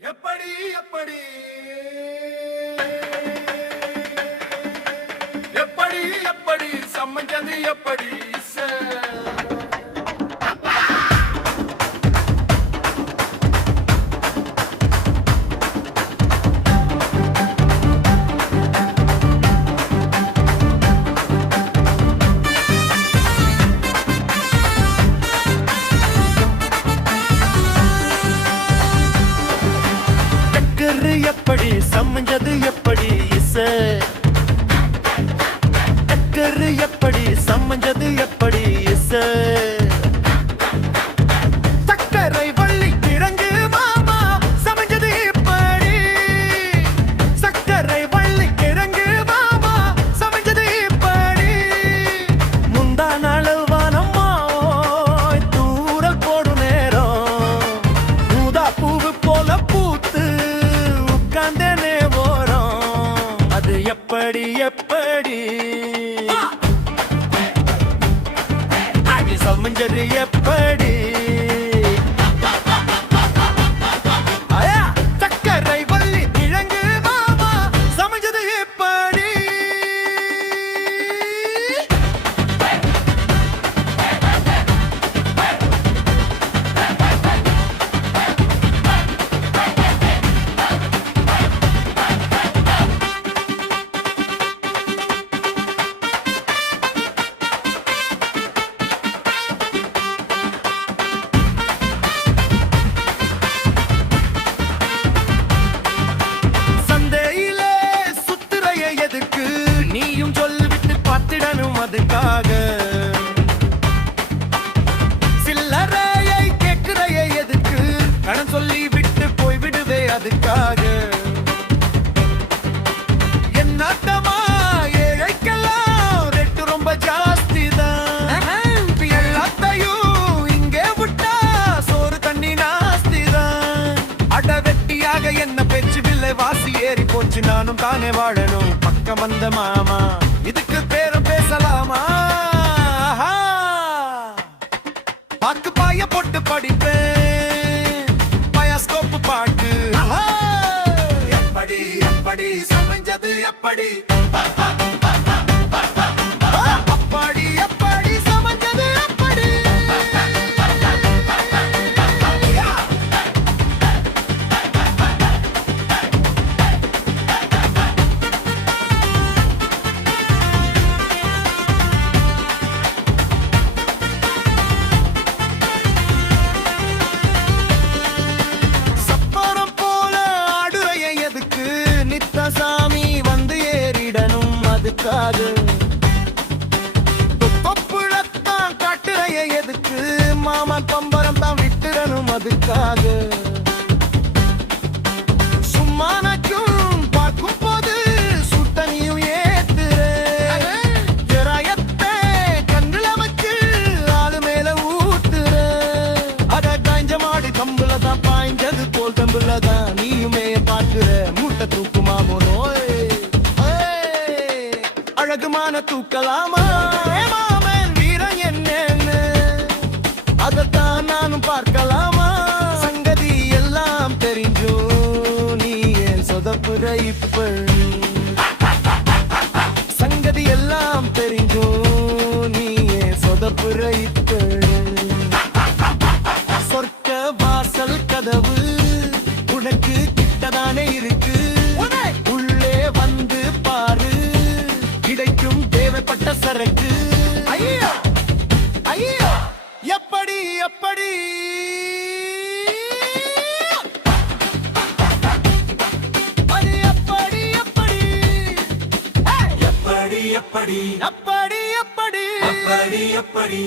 எப்படி எப்படி எப்படி எப்படி சம்மஞ்சது எப்படி எப்படி சம்மஞ்சது எப்படி இசை டக்கரு எப்படி சம்மஞ்சது எப்படி இசை சக்கரை வள்ளி கிழங்கு மாமா சமைஞ்சது எப்படி சக்கரை வள்ளி கிழங்கு மாமா சமைஞ்சது எப்படி முந்தா நாள் வானம்மா தூரல் போடும் நேரம் ஊதா பூவு போல பூத்து எப்படி எப்படி சமஞ்சது எப்படி சக்கரை வள்ளி கிழங்கு மாமா சமைஞ்சது எப்படி நீயும் சொல்லிவிட்டு பார்த்திடணும் அதுக்காக சில்லறையை கேட்கிறைய எதுக்கு கடன் சொல்லி விட்டு போய்விடுவே அதுக்காக என்னாட்டமா ஏழைக்கெல்லாம் ரேட்டு ரொம்ப ஜாஸ்தி தான் எல்லாத்தையும் இங்கே விட்டா சோறு தண்ணி நாஸ்தி தான் அட வெட்டியாக என்ன பேச்சு வில்லை வாசி ஏறி போச்சு நானும் தானே வாழணும் பக்கம் வந்த மாமா இதுக்கு பேரும் பேசலாமா பாக்கு பாய போட்டு படிப்பேன் பயாஸ்கோப் பாட்டு எப்படி எப்படி சமைஞ்சது எப்படி அப்படி எப்படி சமைஞ்சது அப்படி சாமி வந்து ஏறிடணும் அதுக்காக தொப்புளத்தான் காட்டுறைய எதுக்கு மாமா பம்பரம் தான் விட்டுடணும் அதுக்காக சும்மானக்கும் பார்க்கும் போது சுட்டனியும் ஏத்துறயத்தை கண்ணுல வச்சு ஆளு மேல ஊத்துற அத காய்ஞ்ச மாடு கம்புல தான் பாய்ஞ்சது போல் கம்புல தான் நீயுமே பார்க்கிற மூட்டை தூக்குமா அழகுமான தூக்கலாமா மாமன் வீரம் என்னன்னு அதத்தான் நானும் பார்க்கலாமா சங்கதி எல்லாம் தெரிஞ்சோ நீ ஏன் சொதப்புற இப்ப சங்கதி எல்லாம் தெரிஞ்சோ நீ ஏன் சொதப்புற இப்ப சொர்க்க வாசல் கதவு உனக்கு கிட்டதானே இருக்கு உள்ளே வந்து பாரு கிடைக்கும் தேவைப்பட்ட சரக்கு ஐயோ ஐயோ எப்படி எப்படி அது எப்படி எப்படி எப்படி எப்படி அப்படி எப்படி அப்படி எப்படி